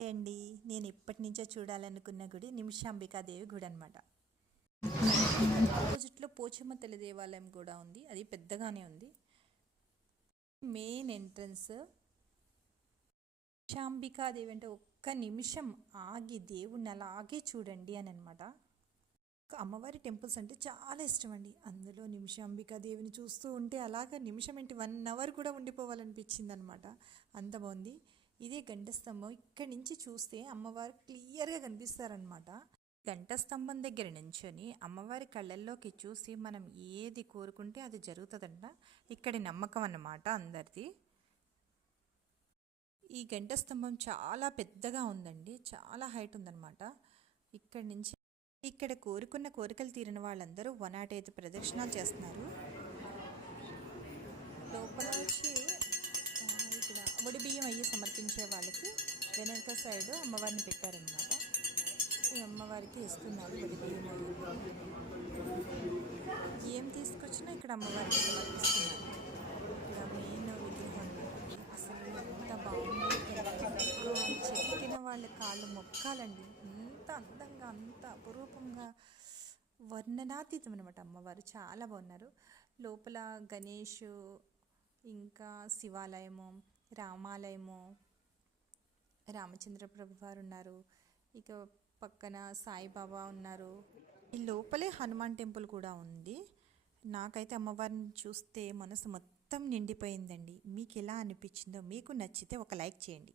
ఏండి? నేను ఇప్పటి నుంచో చూడాలనుకున్న గుడి నిమిషాంబికాదేవి గుడి అనమాట ఆపోజిట్లో పోచమ్మ తల్లి దేవాలయం కూడా ఉంది. అది పెద్దగానే ఉంది. మెయిన్ ఎంట్రన్స్ నిమిషాంబికాదేవి అంటే ఒక్క నిమిషం ఆగి దేవుణ్ణి అలాగే చూడండి అని అనమాట అమ్మవారి టెంపుల్స్ అంటే చాలా ఇష్టం అండి. అందులో నిమిషాంబికా దేవిని చూస్తూ ఉంటే అలాగా నిమిషం ఏంటి? వన్ అవర్ కూడా ఉండిపోవాలనిపించింది అనమాట అంత బాగుంది. ఇదే గంటస్తంభం ఇక్కడి నుంచి చూస్తే అమ్మవారు క్లియర్గా కనిపిస్తారనమాట గంట స్తంభం దగ్గర నుంచొని అమ్మవారి కళ్ళల్లోకి చూసి మనం ఏది కోరుకుంటే అది జరుగుతుందంట. ఇక్కడి నమ్మకం అన్నమాట అందరిది. ఈ గంటస్తంభం చాలా పెద్దగా ఉందండి. చాలా హైట్ ఉందన్నమాట. ఇక్కడి నుంచి ఇక్కడ కోరుకున్న కోరికలు తీరిన వాళ్ళందరూ వన్ నాట్ ఎయిట్ ప్రదక్షిణాలు చేస్తున్నారు. లోపల వచ్చి ముడి బియ్యం అయ్యి సమర్పించే వాళ్ళకి వెనక సైడ్ అమ్మవారిని పెట్టారనమాట ఈ అమ్మవారికి ఇస్తున్నారు ముడి బియ్యం అయ్యి ఏం తీసుకొచ్చినా ఇక్కడ అమ్మవారికి సమర్పిస్తున్నారు. ఇక్కడ మెయిన్ విగ్రహం అసలు ఎంత బాగుంది చెక్కిన వాళ్ళ కాళ్ళు మొక్కాలండి. అంత అందంగా అంత అపురూపంగా వర్ణనాతీతం అనమాట అమ్మవారు. చాలా బాగున్నారు. లోపల గణేష్ ఇంకా శివాలయము రామాలయము రామచంద్ర ప్రభు వారు ఉన్నారు. ఇక పక్కన సాయిబాబా ఉన్నారు. ఈ లోపలే హనుమాన్ టెంపుల్ కూడా ఉంది. నాకైతే అమ్మవారిని చూస్తే మనసు మొత్తం నిండిపోయిందండి. మీకు ఎలా అనిపించిందో మీకు నచ్చితే ఒక లైక్ చేయండి.